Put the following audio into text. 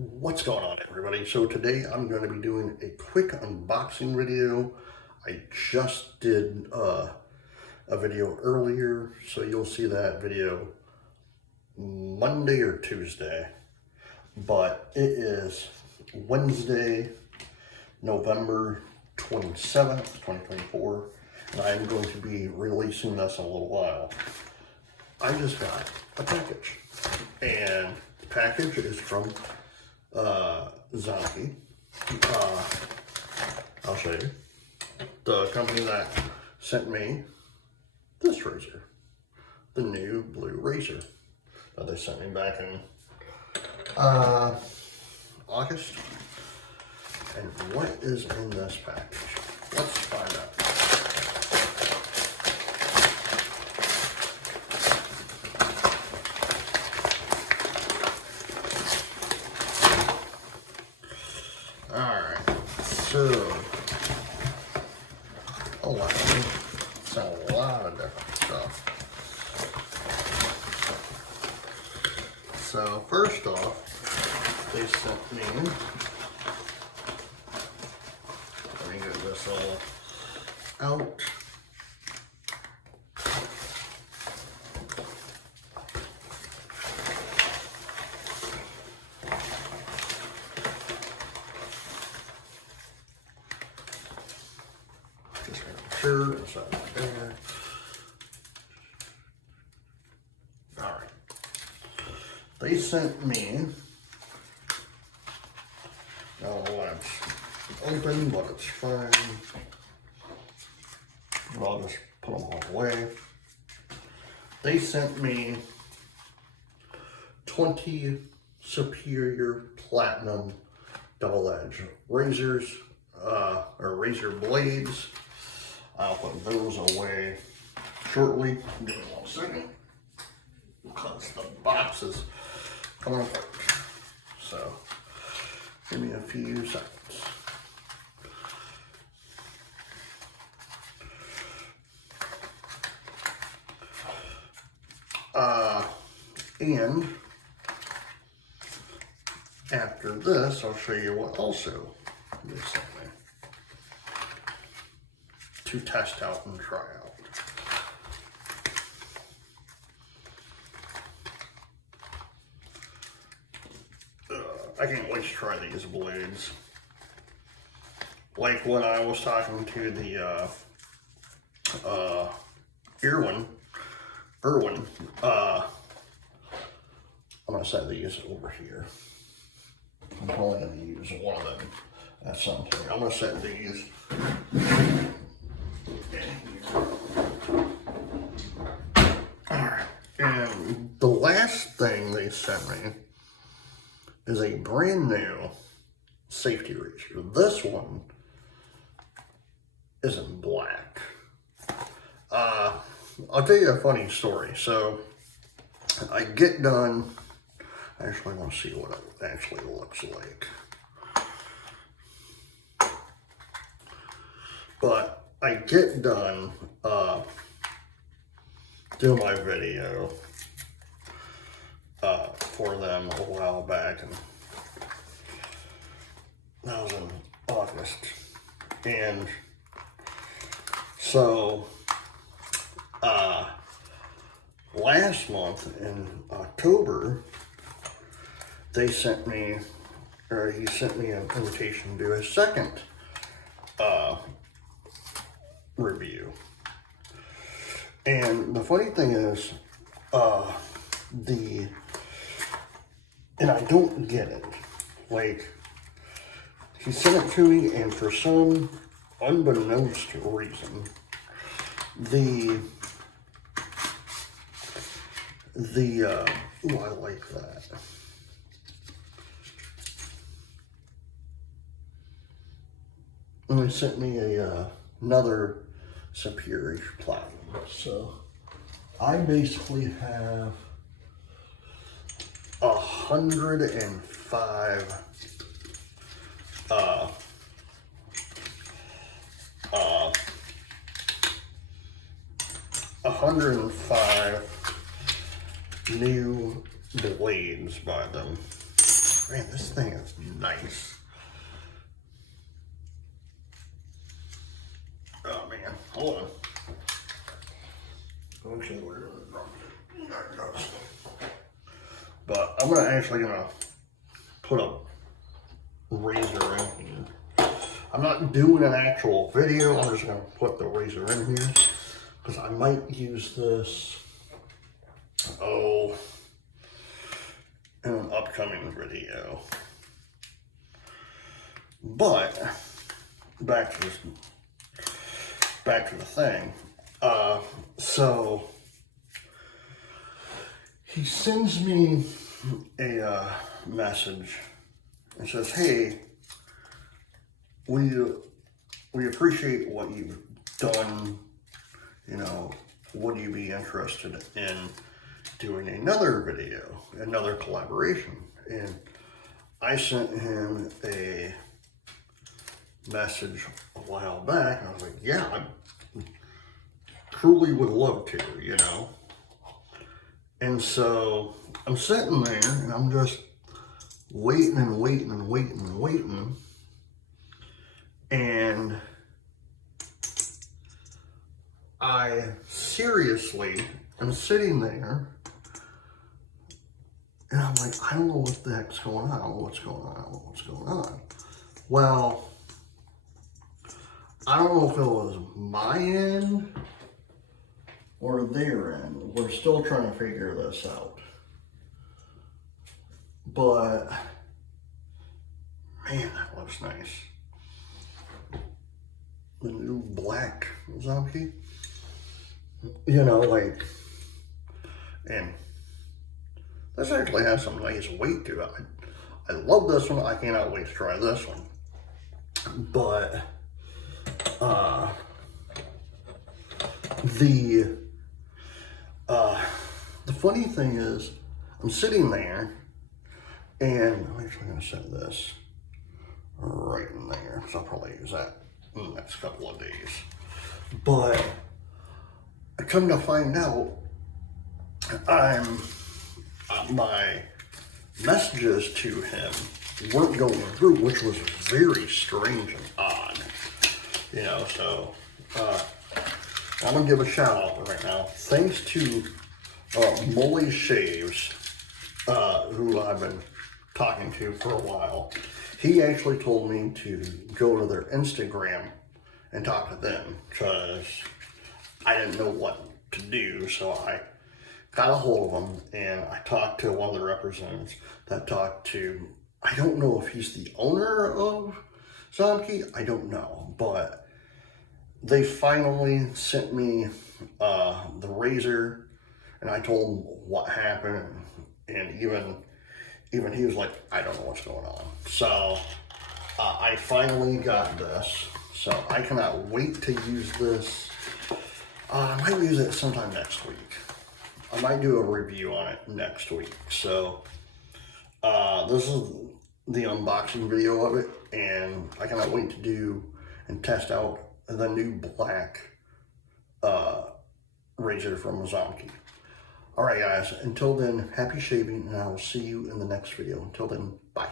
What's going on, everybody? So today I'm going to be doing a quick unboxing video. I just did a video earlier, so you'll see that video Monday or Tuesday. But it is Wednesday, November 27th, 2024, and I'm going to be releasing this in a little while. I just got a package, and the package is from Zomchi. I'll show you. The company that sent me this razor, the new blue razor that they sent me back in August. And what is in this package? Let's find out. So, it's a lot of different stuff. So first off, they sent me, let me get this all out. Sure, it's right there. Alright. They sent me, I don't know why it's open, but it's fine. But I'll just put them all away. They sent me 20 Superior Platinum double-edged razors, or razor blades. I'll put those away shortly. Give me 1 second, because the box is coming apart. So, give me a few seconds. And after this, I'll show you what also they sent me to test out and try out. I can't wait to try these blades. Like when I was talking to the Irwin, I'm gonna set these over here. I'm only gonna use one of them at some point. I'm gonna set these. Alright, and the last thing they sent me is a brand new safety razor. This one is in black. I'll tell you a funny story. So I get done. I actually want to see what it actually looks like. But I get done doing my video for them a while back, and that was in August. And so last month in October, they sent me, or he sent me an invitation to do a second review. And the funny thing is, and I don't get it, like, he sent it to me, and for some unbeknownst reason, ooh, I like that. And they sent me another Superior Platinum. So I basically have 105 105 new blades by them. Man, this thing is nice. Oh man, hold on. Okay, where did it go? There it goes. But I'm actually gonna put a razor in here. I'm not doing an actual video, I'm just gonna put the razor in here because I might use this, in an upcoming video. But back to the thing. So he sends me a message and says, "Hey, we appreciate what you've done. You know, would you be interested in doing another video, another collaboration?" And I sent him a message a while back, and I was like, yeah, I truly would love to, you know. And so I'm sitting there and I'm just waiting and waiting and waiting and waiting. And I seriously am sitting there and I'm like, I don't know what the heck's going on. I don't know what's going on. I don't know what's going on. Well, I don't know if it was my end or their end. We're still trying to figure this out. But, man, that looks nice. The new black Zomchi. You know, like, and this actually has some nice weight to it. I love this one. I cannot wait to try this one. But, the funny thing is, I'm sitting there, and I'm actually going to set this right in there, because I'll probably use that in the next couple of days. But I come to find out, my messages to him weren't going through, which was very strange and odd. You know, so I'm gonna give a shout out right now. Thanks to Molly Shaves, who I've been talking to for a while. He actually told me to go to their Instagram and talk to them because I didn't know what to do. So I got a hold of them and I talked to one of the representatives that talked to, I don't know if he's the owner of Zomchi, I don't know, but they finally sent me the razor, and I told him what happened, and even he was like, I don't know what's going on. So I finally got this, so I cannot wait to use this. I might use it sometime next week. I might do a review on it next week. So this is the unboxing video of it, and I cannot wait to do and test out the new black razor from Zomchi. Alright guys, until then, happy shaving, and I will see you in the next video. Until then, bye.